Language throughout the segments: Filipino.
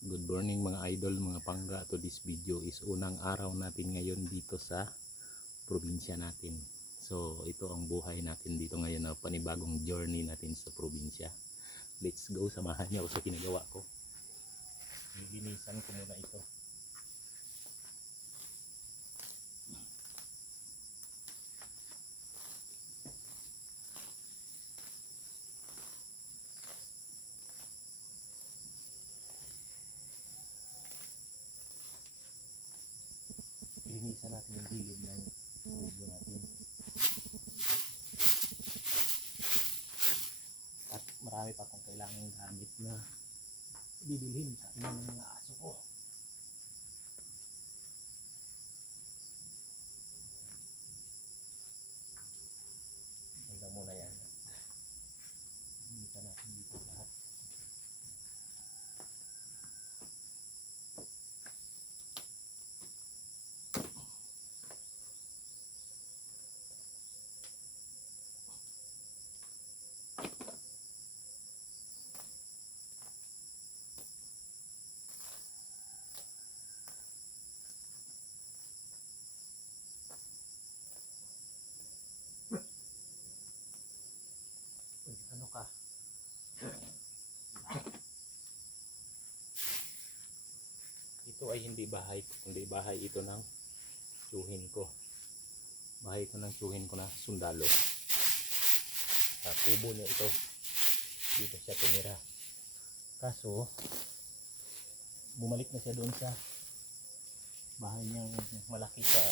Good morning mga idol, mga pangga. To this video is unang araw natin ngayon dito sa probinsya natin. So ito ang buhay natin dito ngayon na panibagong journey natin sa probinsya. Let's go, samahan niyo ako sa ginagawa ko. Nilinisan ko muna ito. Linisan natin yung gilid ng video natin. At marami pa akong kailangang gamit na bibilhin sa mga aso ko. Hanggang muna yan. Linisan natin dito lahat. Uy, ano ka? Ito ay hindi bahay, kundi bahay ito ng tsuhin ko. Bahay ko ng tsuhin ko na sundalo. Sa kubo niya ito. Dito siya tumira. Kaso, bumalik na siya doon sa bahay niyang malaki sa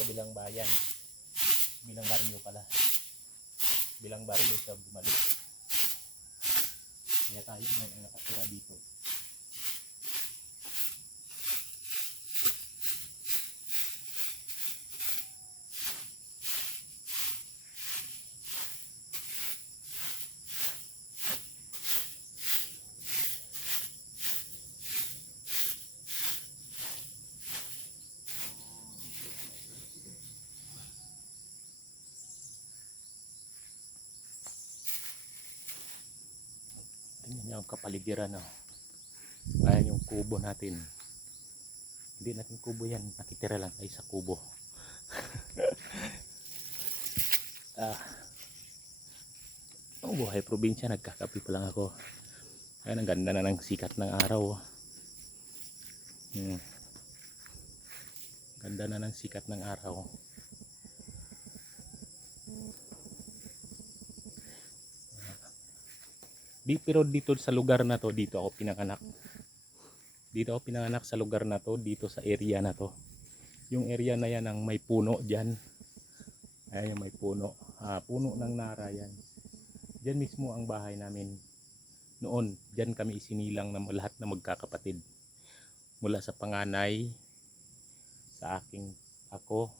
kabilang bayan. Bilang baryo pala bilang baryo siya bumalik. Kaya tayo ngayon ang nakatira dito. Ang kapaligiran. Oh. Ayan yung kubo natin. Hindi natin kubo yan. Nakitira lang tayo sa kubo. ah. Ang buhay probinsya. Nagkakapi pa lang ako. Ayan, ang ganda na ng sikat ng araw. oh. Hmm. Ganda na ng sikat ng araw. Di, pero dito sa lugar na to, dito ako pinanganak. Dito ako pinanganak sa lugar na to, dito sa area na to. Yung area na yan ang may puno dyan. Ayan yung may puno. Ah, puno ng nara yan. Dyan mismo ang bahay namin. Noon, dyan kami isinilang na lahat na magkakapatid. Mula sa panganay, sa aking ako,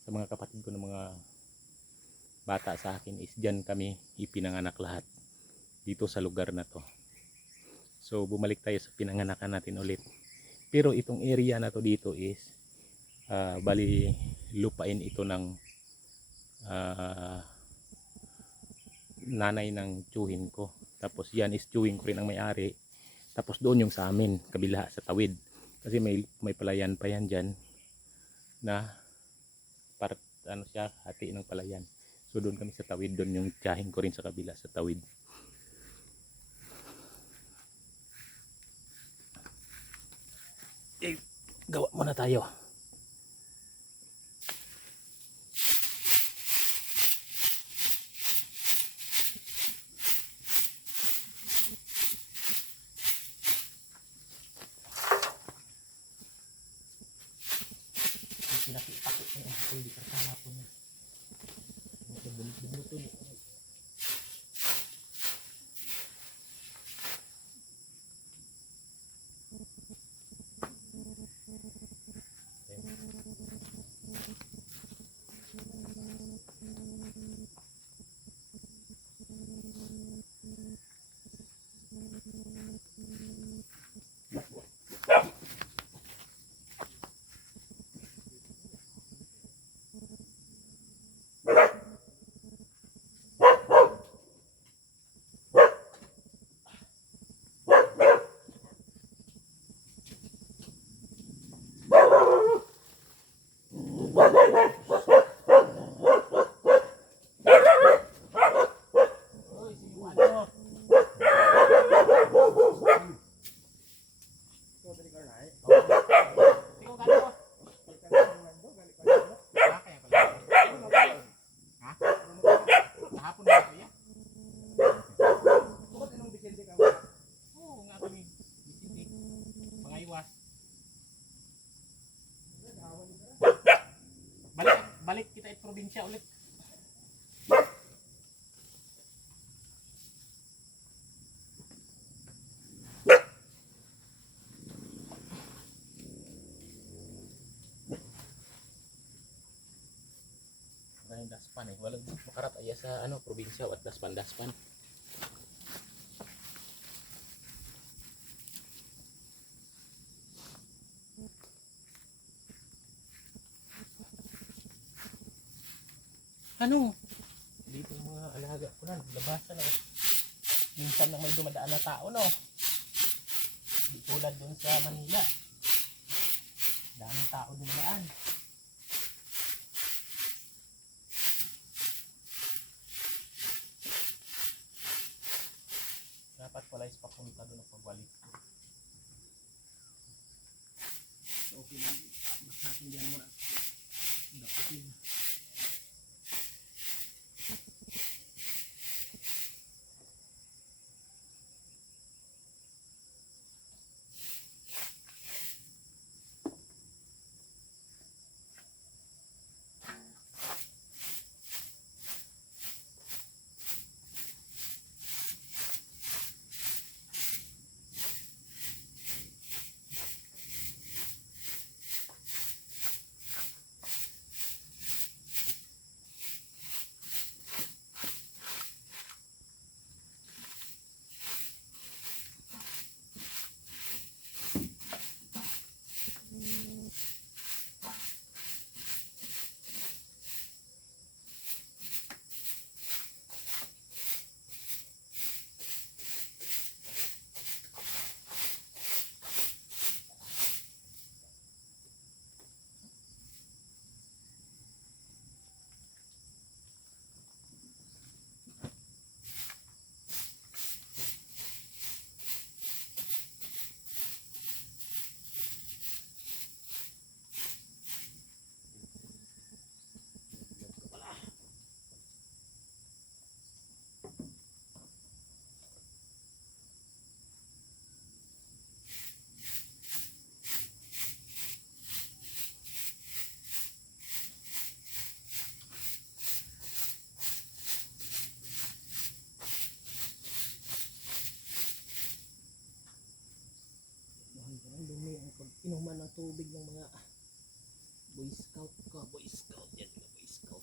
sa mga kapatid ko ng mga bata sa akin is dyan kami ipinanganak lahat dito sa lugar na to. So bumalik tayo sa pinanganakan natin ulit. Pero itong area na to dito is ah, bali lupain ito ng ah, nanay ng tsuhin ko. Tapos yan is tsuhin ko rin ang may-ari. Tapos doon yung sa amin, kabila sa tawid. Kasi may may palayan pa yan diyan na part ano siya, hati ng palayan. So doon kami sa tawid, doon yung tiyahin ko rin sa kabila sa tawid. Gawa muna tayo. Pinakita ko kung ang hindi ka kahapon niya. Bunot-bunot to. Probinsya ulit. Wala yung daspan eh. Walang makarat aya sa ano, probinsya at daspan-daspan. Ano? Dito yung mga alaga ko na, labasan oh. Minsan lang may dumadaan na tao no. Di tulad dun sa Manila. Daming tao dumadaan. Dapat pala is papunta doon ang pagbalik. So, okay lang. Mas natin diyan muna. Dapatin. Mahal tubig ng mga Boy Scout ka, Boy Scout yan, mga Boy Scout.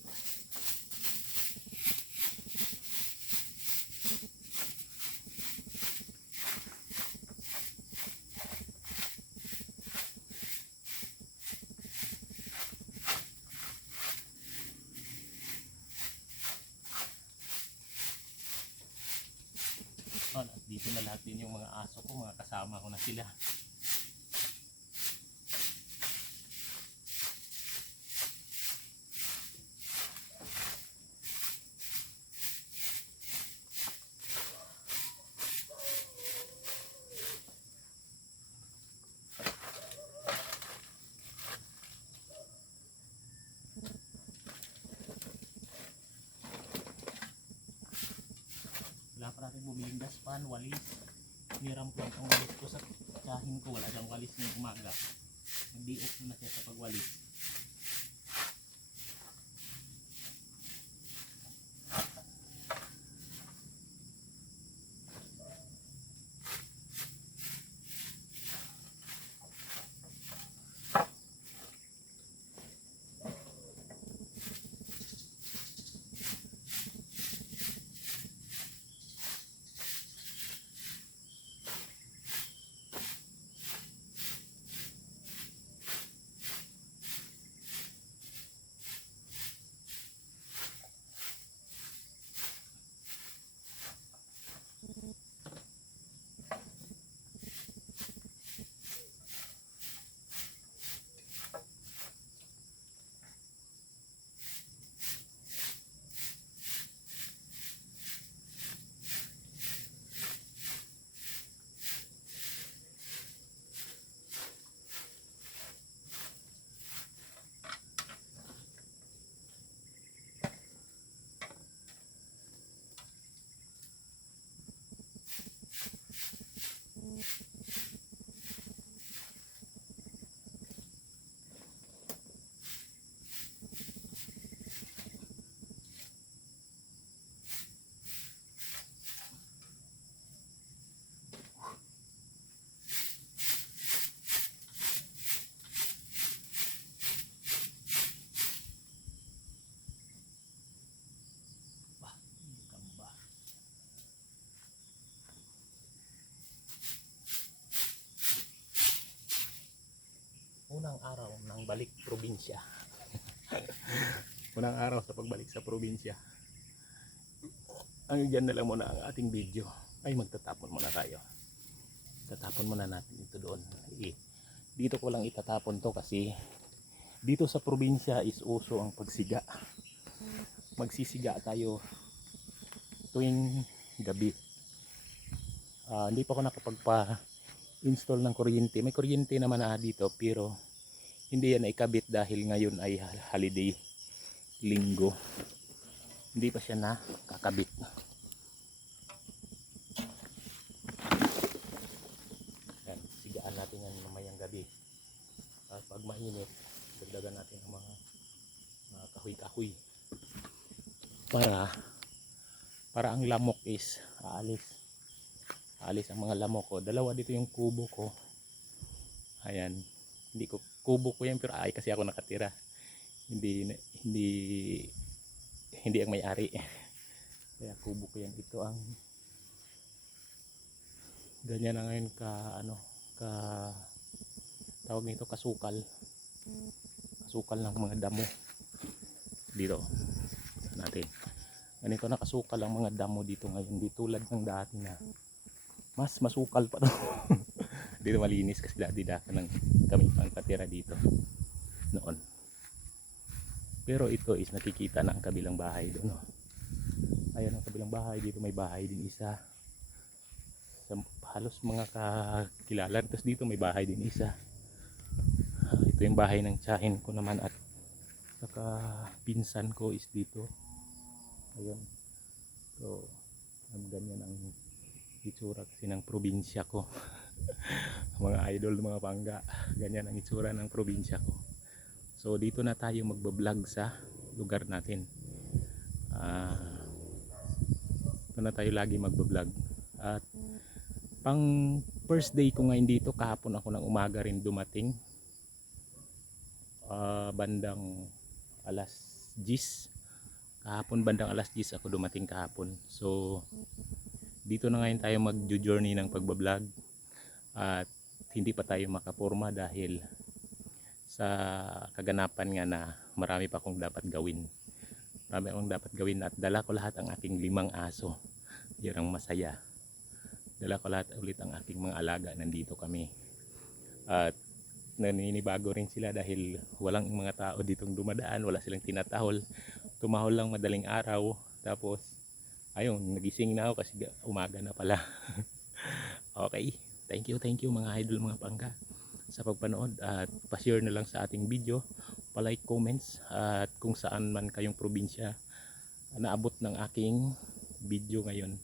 Oh, dito na lahat din yung mga aso ko, mga kasama ko na sila. Wala pa natin daspan, walis. Niram po ang walis ko sa tsahin ko. Wala siyang walis ng umaga. Nagdiok na siya sa pagwalis. Araw ng balik probinsya. unang araw sa pagbalik sa probinsya. Ang dyan na lang muna ang ating video. Ay magtatapon muna tayo. Tatapon muna natin ito doon. Eh, dito ko lang itatapon to kasi dito sa probinsya is uso ang pagsiga. Magsisiga tayo tuwing gabi. Ah, hindi pa ako nakapagpa-install ng kuryente. May kuryente naman na dito pero hindi yan ikabit dahil ngayon ay holiday linggo. Hindi pa siya nakakabit. Yan, sigaan natin yan mamayang gabi. At pag mainit, dagdagan natin ng mga, mga kahoy-kahoy. Para para ang lamok is aalis. Aalis ang mga lamok ko. Dalawa dito yung kubo ko. Ayan. Hindi ko kubo ko yan pero ay kasi ako nakatira. Hindi hindi hindi ang may-ari. Kaya kubo ko yan. Ito ang ganyan na ngayon ka ano ka tawag nito kasukal kasukal ng mga damo dito natin ganito nakasukal ang mga damo dito ngayon di tulad ng dati na mas masukal pa daw dito malinis kasi dati dati nang kami pang patira dito noon. Pero ito is nakikita na ang kabilang bahay doon no? ayun ang kabilang bahay. Dito may bahay din isa. Sa halos mga kakilala. Tapos dito may bahay din isa. Ah, ito yung bahay ng tsahin ko naman at saka pinsan ko is dito. Ayun so ganyan ang itsura kasi ng probinsya ko mga idol mga pangga. Ganyan ang itsura ng probinsya ko. So dito na tayo magbablog sa lugar natin. Ah ito na tayo lagi magbablog. At pang first day ko ngayon dito kahapon ako ng umaga rin dumating. Ah, bandang alas 10 kahapon bandang alas 10 ako dumating kahapon. So dito na ngayon tayo mag-journey ng pagbablog at hindi pa tayo makaporma dahil sa kaganapan nga na marami pa akong dapat gawin. Marami akong dapat gawin at dala ko lahat ang aking limang aso. Yun masaya. Dala ko lahat ulit ang aking mga alaga. Nandito kami. At naninibago rin sila dahil walang mga tao ditong dumadaan. Wala silang tinatahol. Tumahol lang madaling araw. Tapos ayun nagising na ako kasi ga- umaga na pala. Okay thank you thank you mga idol mga pangga sa pagpanood. At pa-share na lang sa ating video. Pa-like comments at kung saan man kayong probinsya naabot ng aking video ngayon.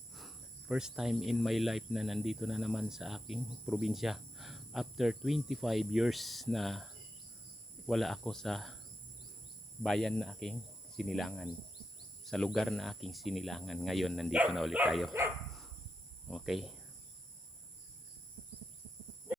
First time in my life na nandito na naman sa aking probinsya. After 25 years na wala ako sa bayan na aking sinilangan. Sa lugar na aking sinilangan. Ngayon nandito na ulit tayo. Okay